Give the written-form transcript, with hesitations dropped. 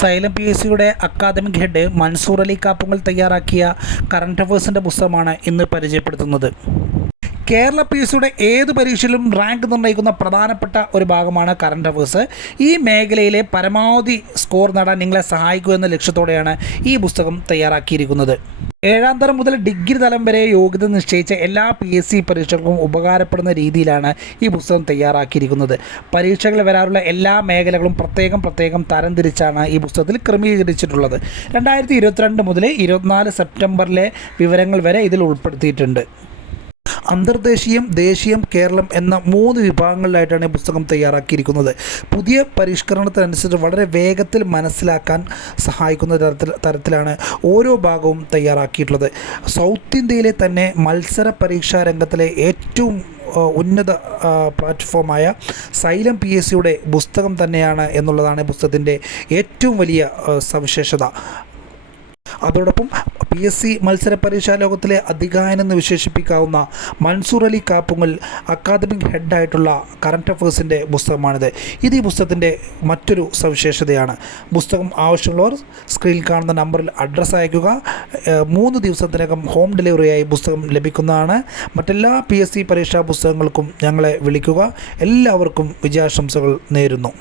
Xylem P S സിയുടെ academic head Mansoor Ali കാപ്പുങ്കൽ തയ്യാറാക്കിയ current അഫയേഴ്സിൻ്റെ പുസ്തകമാണ് ഇന്ന് പരിചയപ്പെടുത്തുന്നത്. കേരള പി എസ് സിയുടെ ഏത് പരീക്ഷയിലും റാങ്ക് നിർണ്ണയിക്കുന്ന പ്രധാനപ്പെട്ട ഒരു ഭാഗമാണ് കറണ്ട് അഫയേഴ്സ്. ഈ മേഖലയിലെ പരമാവധി സ്കോർ നേടാൻ നിങ്ങളെ സഹായിക്കുക എന്ന ലക്ഷ്യത്തോടെയാണ് ഈ പുസ്തകം തയ്യാറാക്കിയിരിക്കുന്നത്. 7ാം തരം മുതൽ ഡിഗ്രി തലം വരെ യോഗ്യത നിശ്ചയിച്ച എല്ലാ പി എസ് സി പരീക്ഷകൾക്കും ഉപകാരപ്പെടുന്ന രീതിയിലാണ് ഈ പുസ്തകം തയ്യാറാക്കിയിരിക്കുന്നത്. പരീക്ഷകൾ വരാറുള്ള എല്ലാ മേഖലകളും പ്രത്യേകം തരംതിരിച്ചാണ് ഈ പുസ്തകത്തിൽ ക്രമീകരിച്ചിട്ടുള്ളത്. 2022 മുതൽ 24 സെപ്റ്റംബറിലെ വിവരങ്ങൾ വരെ ഇതിൽ ഉൾപ്പെടുത്തിയിട്ടുണ്ട്. അന്തർദേശീയം, ദേശീയം, കേരളം എന്ന 3 വിഭാഗങ്ങളിലായിട്ടാണ് ഈ പുസ്തകം തയ്യാറാക്കിയിരിക്കുന്നത്. പുതിയ പരിഷ്കരണത്തിനനുസരിച്ച് വളരെ വേഗത്തിൽ മനസ്സിലാക്കാൻ സഹായിക്കുന്ന തരത്തിലാണ് ഓരോ ഭാഗവും തയ്യാറാക്കിയിട്ടുള്ളത്. സൗത്ത് ഇന്ത്യയിലെ തന്നെ മത്സര പരീക്ഷാ രംഗത്തിലെ ഏറ്റവും ഉന്നത പ്ലാറ്റ്ഫോമായ സൈലം പി എസ് സിയുടെ പുസ്തകം തന്നെയാണ് എന്നുള്ളതാണ് പുസ്തകത്തിൻ്റെ ഏറ്റവും വലിയ സവിശേഷത. അതോടൊപ്പം പി എസ് സി മത്സര പരീക്ഷാ ലോകത്തിലെ അധികായനെന്ന് വിശേഷിപ്പിക്കാവുന്ന മൻസൂർ അലി കാപ്പുങ്കൽ അക്കാദമിക് ഹെഡായിട്ടുള്ള കറണ്ട് അഫയേഴ്സിൻ്റെ പുസ്തകമാണിത്. ഇത് ഈ പുസ്തകത്തിൻ്റെ മറ്റൊരു സവിശേഷതയാണ്. പുസ്തകം ആവശ്യമുള്ളവർ സ്ക്രീനിൽ കാണുന്ന നമ്പറിൽ അഡ്രസ്സ് അയയ്ക്കുക. 3 ദിവസത്തിനകം ഹോം ഡെലിവറിയായി പുസ്തകം ലഭിക്കുന്നതാണ്. മറ്റെല്ലാ പി എസ് സി പരീക്ഷാ പുസ്തകങ്ങൾക്കും ഞങ്ങളെ വിളിക്കുക. എല്ലാവർക്കും വിജയാശംസകൾ നേരുന്നു.